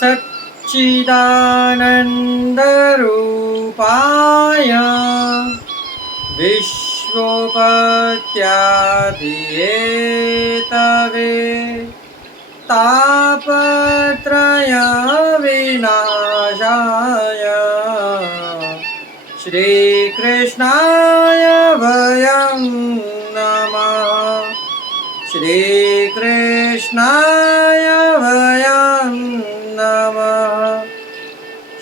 सच्चिदानन्दरूपाय विश्वोपत्यादिहेतवे तापत्रयविनाशाय श्रीकृष्णाय वयं नमः। श्रीकृष्णाय वयं नमः।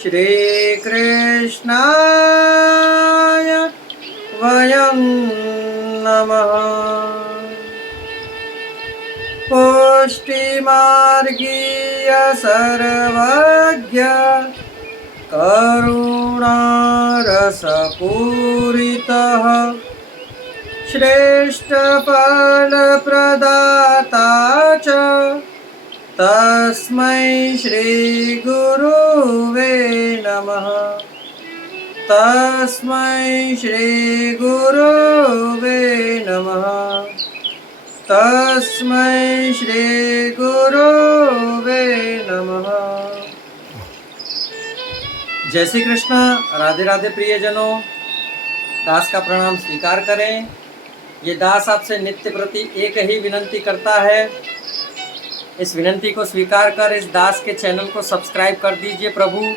श्रीकृष्णाय वयं नमः। पुष्टिमार्गीय सर्वज्ञ करुणारसपूरितः श्रेष्ठफलप्रदाता च तस्मै श्रीगुरुवे नमः। तस्मै श्रीगुरुवे नमः। तस्मै श्रीगुरुवे नमः। जय श्री कृष्ण। राधे राधे प्रियजनों, दास का प्रणाम स्वीकार करें। ये दास आपसे नित्य प्रति एक ही विनंती करता है, इस विनंती को स्वीकार कर इस दास के चैनल को सब्सक्राइब कर दीजिए प्रभु,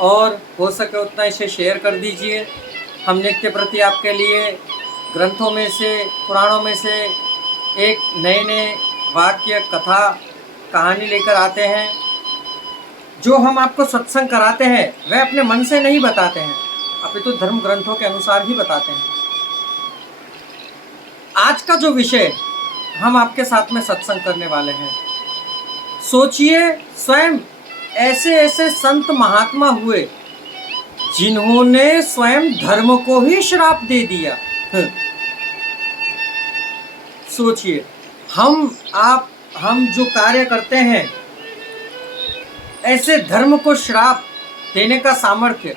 और हो सके उतना इसे शेयर कर दीजिए। हम नित्य प्रति आपके लिए ग्रंथों में से, पुराणों में से एक नए नए वाक्य, कथा, कहानी लेकर आते हैं। जो हम आपको सत्संग कराते हैं वह अपने मन से नहीं बताते हैं, अपितु धर्म ग्रंथों के अनुसार ही बताते हैं। आज का जो विषय हम आपके साथ में सत्संग करने वाले हैं, सोचिए स्वयं ऐसे ऐसे संत महात्मा हुए जिन्होंने स्वयं धर्म को ही श्राप दे दिया। सोचिए, हम जो कार्य करते हैं, ऐसे धर्म को श्राप देने का सामर्थ्य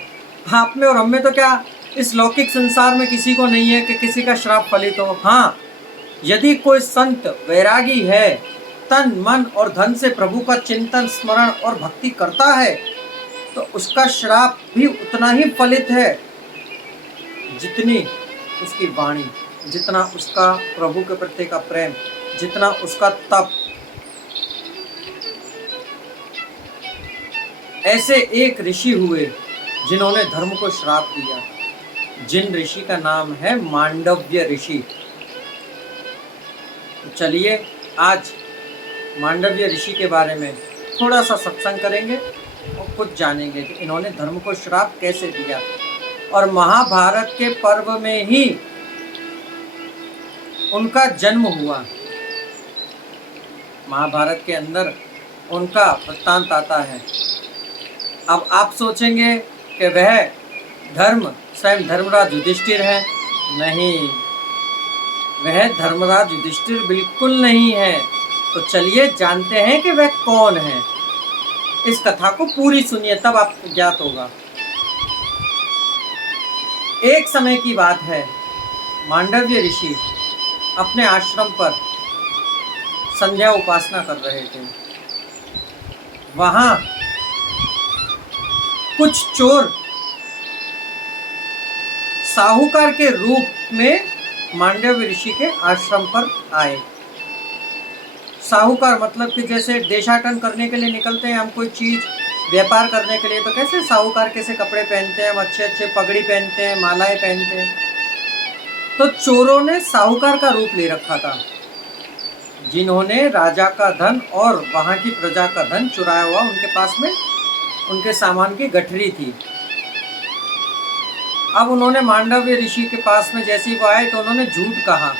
आप में और हम में तो क्या इस लौकिक संसार में किसी को नहीं है कि किसी का श्राप फलित हो। हाँ, यदि कोई संत वैरागी है, तन मन और धन से प्रभु का चिंतन, स्मरण और भक्ति करता है, तो उसका श्राप भी उतना ही फलित है जितनी उसकी वाणी, जितना उसका प्रभु के प्रति का प्रेम, जितना उसका तप। ऐसे एक ऋषि हुए जिन्होंने धर्म को श्राप दिया, जिन ऋषि का नाम है मांडव्य ऋषि। तो चलिए आज मांडव्य ऋषि के बारे में थोड़ा सा सत्संग करेंगे और कुछ जानेंगे कि इन्होंने धर्म को श्राप कैसे दिया। और महाभारत के पर्व में ही उनका जन्म हुआ। महाभारत के अंदर उनका वृत्तांत आता है। अब आप सोचेंगे कि वह धर्म स्वयं धर्मराज युधिष्ठिर है। नहीं, वह धर्मराज युधिष्ठिर बिल्कुल नहीं है। तो चलिए जानते हैं कि वह कौन है। इस कथा को पूरी सुनिए, तब आपको ज्ञात होगा। एक समय की बात है, मांडव्य ऋषि अपने आश्रम पर संध्या उपासना कर रहे थे। वहां कुछ चोर साहूकार के रूप में मांडव्य ऋषि के आश्रम पर आए। साहूकार मतलब कि जैसे देशाटन करने के लिए निकलते हैं हम, कोई चीज व्यापार करने के लिए, तो कैसे साहूकार कैसे कपड़े पहनते हैं, हम अच्छे अच्छे पगड़ी पहनते हैं, मालाएं पहनते हैं। तो चोरों ने साहूकार का रूप ले रखा था, जिन्होंने राजा का धन और वहां की प्रजा का धन चुराया हुआ उनके पास में उनके सामान की गठरी थी। अब उन्होंने मांडव्य ऋषि के पास में जैसे ही वो आए तो उन्होंने झूठ कहा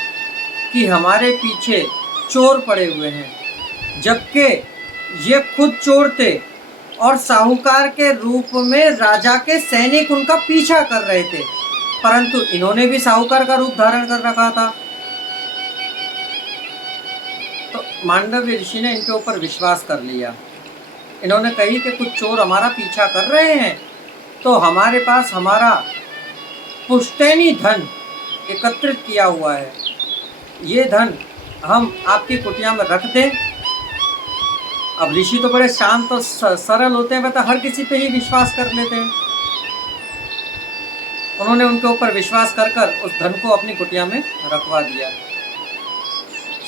कि हमारे पीछे चोर पड़े हुए हैं, जबकि ये खुद चोर थे और साहूकार के रूप में राजा के सैनिक उनका पीछा कर रहे थे, परंतु इन्होंने भी साहूकार का रूप धारण कर रखा था। तो मांडव्य ऋषि ने इनके ऊपर विश्वास कर लिया। इन्होंने कही कि कुछ चोर हमारा पीछा कर रहे हैं, तो हमारे पास हमारा पुश्तैनी धन एकत्रित किया हुआ है, ये धन हम आपकी कुटिया में रख दें, अब ऋषि तो बड़े शांत और सरल होते हैं, मतलब हर किसी पे ही विश्वास कर लेते हैं। उन्होंने उनके ऊपर विश्वास कर कर उस धन को अपनी कुटिया में रखवा दिया।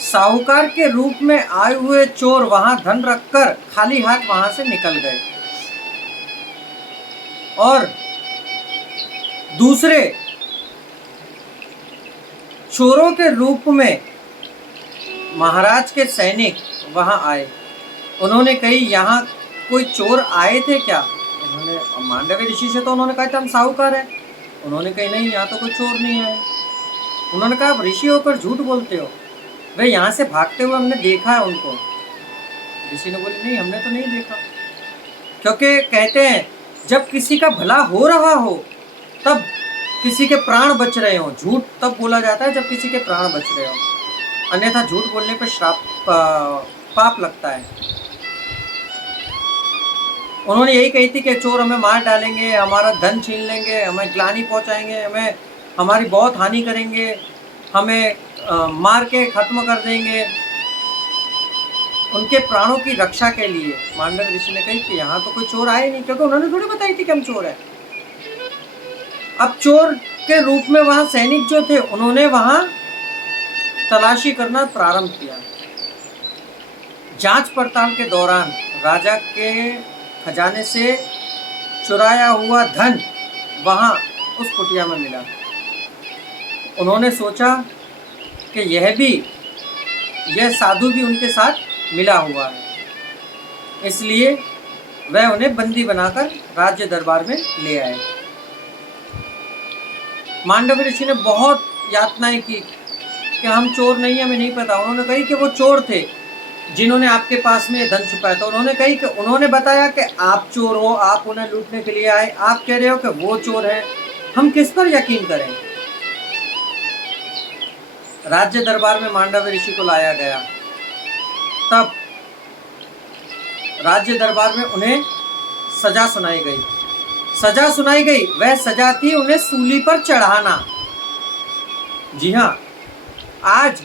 साहूकार के रूप में आए हुए चोर वहां धन रखकर खाली हाथ वहां से निकल गए और दूसरे चोरों के रूप में महाराज के सैनिक वहां आए। उन्होंने कही, यहाँ कोई चोर आए थे क्या? उन्होंने मांडव्य ऋषि से तो उन्होंने कहा था हम साहूकार हैं। उन्होंने कही नहीं, यहाँ तो कोई चोर नहीं आए। उन्होंने कहा आप ऋषि होकर झूठ बोलते हो, वे यहाँ से भागते हुए हमने देखा है उनको। ऋषि ने बोले नहीं, हमने तो नहीं देखा, क्योंकि कहते हैं जब किसी का भला हो रहा हो तब किसी के प्राण बच रहे हो। झूठ तब बोला जाता है जब किसी के प्राण बच रहे हो, अन्यथा झूठ बोलने पर पाप लगता है। उन्होंने यही कही थी कि चोर हमें मार डालेंगे, हमारा धन छीन लेंगे, हमें ग्लानि पहुंचाएंगे, हमें हमारी बहुत हानि करेंगे, हमें मार के खत्म कर देंगे। उनके प्राणों की रक्षा के लिए मांडव ऋषि ने कही कि यहाँ तो कोई चोर आए नहीं, क्योंकि उन्होंने थोड़ी बताई थी कि हम चोर है। अब चोर के रूप में वहां सैनिक जो थे उन्होंने वहां तलाशी करना प्रारंभ किया। जांच पड़ताल के दौरान राजा के खजाने से चुराया हुआ धन वहां उस कुटिया में मिला। उन्होंने सोचा कि यह साधु भी उनके साथ मिला हुआ है, इसलिए वह उन्हें बंदी बनाकर राज्य दरबार में ले आए। मांडव्य ऋषि ने बहुत यातनाएं की कि हम चोर नहीं, हमें नहीं पता। उन्होंने कही कि वो चोर थे जिन्होंने आपके पास में धन छुपाया था। उन्होंने कही कि उन्होंने बताया कि आप चोर हो, आप उन्हें लूटने के लिए आए, आप कह रहे हो कि वो चोर है, हम किस पर यकीन करें? राज्य दरबार में मांडव्य ऋषि को लाया गया। तब राज्य दरबार में उन्हें सजा सुनाई गई। सजा सुनाई गई, वह सजा थी उन्हें सूली पर चढ़ाना। जी हाँ, आज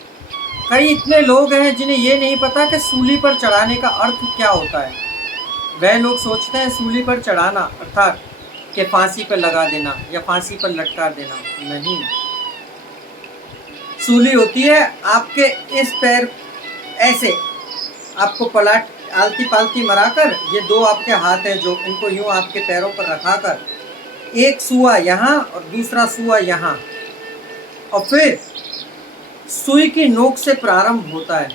कई इतने लोग हैं जिन्हें ये नहीं पता कि सूली पर चढ़ाने का अर्थ क्या होता है। वह लोग सोचते हैं सूली पर चढ़ाना अर्थात कि फांसी पर लगा देना या फांसी पर लटका देना। नहीं, सूली होती है आपके इस पैर ऐसे आपको पलट आलती पालती मराकर, ये दो आपके हाथ हैं जो इनको यूं आपके पैरों पर रखाकर, एक सुआ यहाँ और दूसरा सुआ यहाँ, और फिर सुई की नोक से प्रारंभ होता है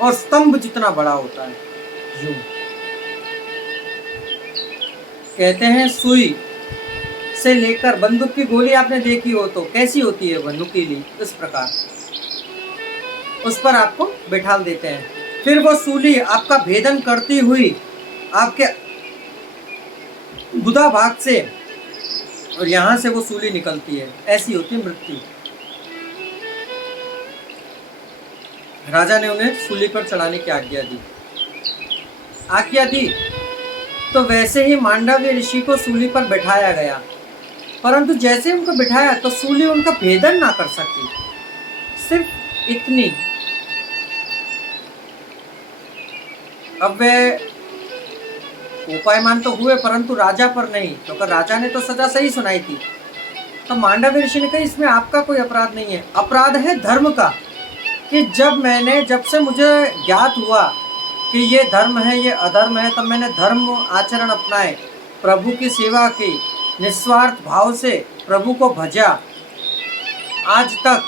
और स्तंभ जितना बड़ा होता है। यूं कहते हैं सुई से लेकर बंदूक की गोली आपने देखी हो तो कैसी होती है वह, नुकीली, इस प्रकार उस पर आपको बिठा देते हैं। फिर वो सूली आपका भेदन करती हुई आपके गुदा भाग से और यहाँ से वो सूली निकलती है। ऐसी होती है मृत्यु। राजा ने उन्हें सूली पर चढ़ाने की आज्ञा दी तो वैसे ही मांडव्य ऋषि को सूली पर बैठाया गया, परंतु जैसे उनको बिठाया तो सूली उनका भेदन ना कर सकी। सिर्फ इतनी। अब वे उपायमान तो हुए परंतु राजा पर नहीं, क्योंकि राजा ने तो सजा सही सुनाई थी। तो मांडव्य ऋषि ने कहा इसमें आपका कोई अपराध नहीं है, अपराध है धर्म का, कि जब से मुझे ज्ञात हुआ कि ये धर्म है ये अधर्म है, तब मैंने धर्म आचरण अपनाए, प्रभु की सेवा की, निस्वार्थ भाव से प्रभु को भजा। आज तक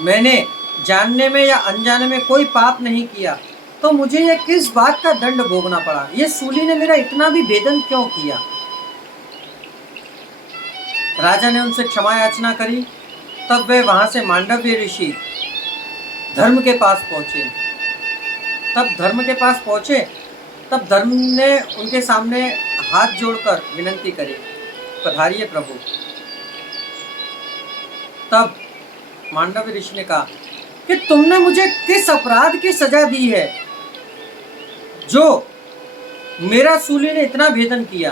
मैंने जानने में या अनजाने में कोई पाप नहीं किया, तो मुझे ये किस बात का दंड भोगना पड़ा? ये सूली ने मेरा इतना भी भेदन क्यों किया? राजा ने उनसे क्षमा याचना करी। तब वे वहां से मांडव्य ऋषि धर्म के पास पहुंचे। तब धर्म ने उनके सामने हाथ जोड़कर विनंती करी, पधारिए प्रभु। तब मांडव्य ऋषि ने कहा कि तुमने मुझे किस अपराध की सजा दी है जो मेरा सूली ने इतना भेदन किया?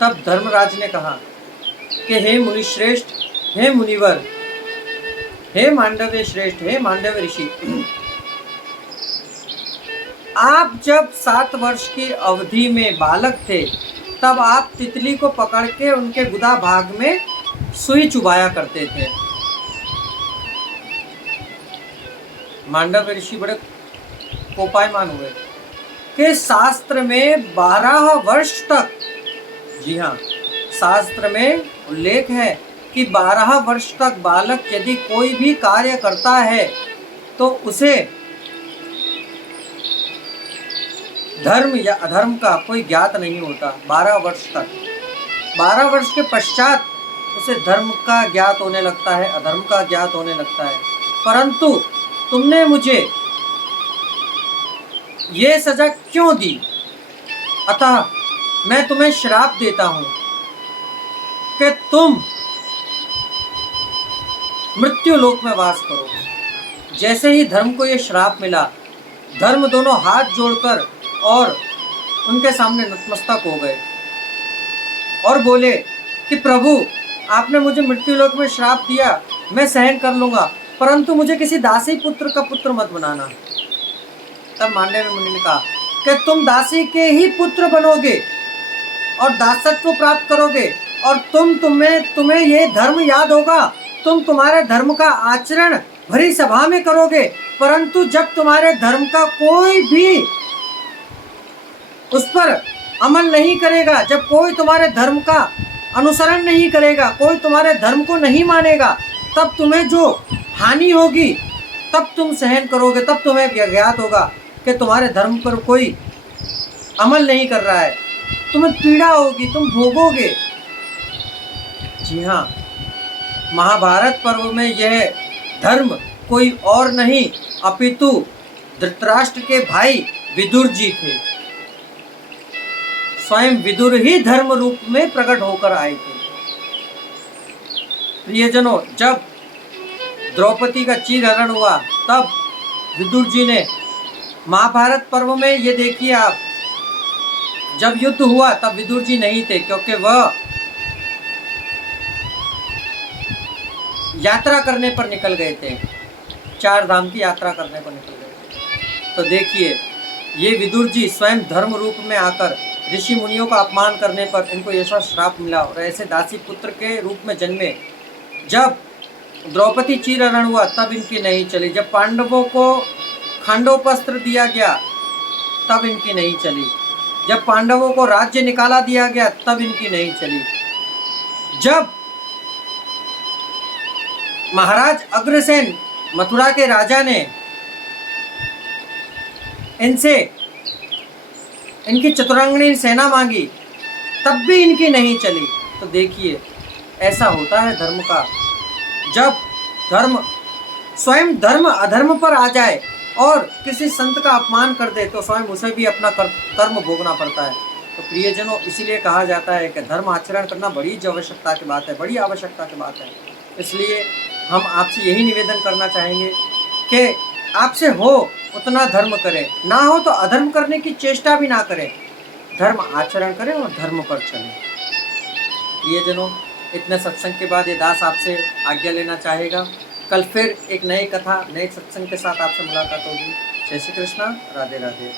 तब धर्मराज ने कहा कि हे मुनिश्रेष्ठ, हे मुनिवर, हे मांडव्य श्रेष्ठ, हे मांडव्य ऋषि, आप जब 7 वर्ष की अवधि में बालक थे, तब आप तितली को पकड़ के उनके गुदा भाग में सुई चुभाया करते थे। मांडव्य ऋषि बड़े कोपायमान हुए कि शास्त्र में 12 वर्ष तक, जी हाँ, शास्त्र में उल्लेख है कि 12 वर्ष तक बालक यदि कोई भी कार्य करता है तो उसे धर्म या अधर्म का कोई ज्ञात नहीं होता। 12 वर्ष तक, 12 वर्ष के पश्चात उसे धर्म का ज्ञात होने लगता है, अधर्म का ज्ञात होने लगता है। परंतु तुमने मुझे ये सजा क्यों दी? अतः मैं तुम्हें श्राप देता हूं कि तुम मृत्यु लोक में वास करो। जैसे ही धर्म को ये श्राप मिला, धर्म दोनों हाथ जोड़कर और उनके सामने नतमस्तक हो गए और बोले कि प्रभु, आपने मुझे मृत्यु लोक में श्राप दिया, मैं सहन कर लूंगा, परंतु मुझे किसी दासी पुत्र का पुत्र मत बनाना। तब मांडव्य मुनि ने कहा कि तुम दासी के ही पुत्र बनोगे और दासत्व प्राप्त करोगे, और तुम्हें ये धर्म याद होगा, तुम तुम्हारे धर्म का आचरण भरी सभा में करोगे, परंतु जब तुम्हारे धर्म का कोई भी उस पर अमल नहीं करेगा, जब कोई तुम्हारे धर्म का अनुसरण नहीं करेगा, कोई तुम्हारे धर्म को नहीं मानेगा, तब तुम्हें जो हानि होगी तब तुम सहन करोगे, तब तुम्हें ज्ञात होगा कि तुम्हारे धर्म पर कोई अमल नहीं कर रहा है, तुम्हें पीड़ा होगी, तुम भोगोगे। जी हाँ, महाभारत पर्व में यह धर्म कोई और नहीं अपितु धृतराष्ट्र के भाई विदुर जी थे। स्वयं विदुर ही धर्म रूप में प्रकट होकर आए थे। प्रियजनों, जब द्रौपदी का चीरहरण हुआ, तब विदुर जी ने महाभारत पर्व में, ये देखिए आप, जब युद्ध हुआ तब विदुर जी नहीं थे, क्योंकि वह यात्रा करने पर निकल गए थे, 4 धाम की यात्रा करने पर निकल गए थे। तो देखिए, ये विदुर जी स्वयं धर्म रूप में आकर ऋषि मुनियों का अपमान करने पर इनको ऐसा श्राप मिला और ऐसे दासी पुत्र के रूप में जन्मे। जब द्रौपदी चीरहरण हुआ तब इनकी नहीं चली, जब पांडवों को खंडोपस्त्र दिया गया तब इनकी नहीं चली, जब पांडवों को राज्य निकाला दिया गया तब इनकी नहीं चली, जब महाराज अग्रसेन मथुरा के राजा ने इनसे इनकी चतुरंगिणी सेना मांगी तब भी इनकी नहीं चली। तो देखिए, ऐसा होता है धर्म का। जब स्वयं धर्म अधर्म पर आ जाए और किसी संत का अपमान कर दे तो स्वयं उसे भी अपना कर्म भोगना पड़ता है। तो प्रियजनों, इसीलिए कहा जाता है कि धर्म आचरण करना बड़ी आवश्यकता की बात है, बड़ी आवश्यकता की बात है। इसलिए हम आपसे यही निवेदन करना चाहेंगे कि आपसे हो उतना धर्म करें, ना हो तो अधर्म करने की चेष्टा भी ना करें, धर्म आचरण करें और धर्म पर चलें। प्रियजनों, इतने सत्संग के बाद ये दास आपसे आज्ञा लेना चाहेगा। कल फिर एक नई कथा, नए सत्संग के साथ आपसे मुलाकात होगी। जय श्री कृष्णा, राधे राधे।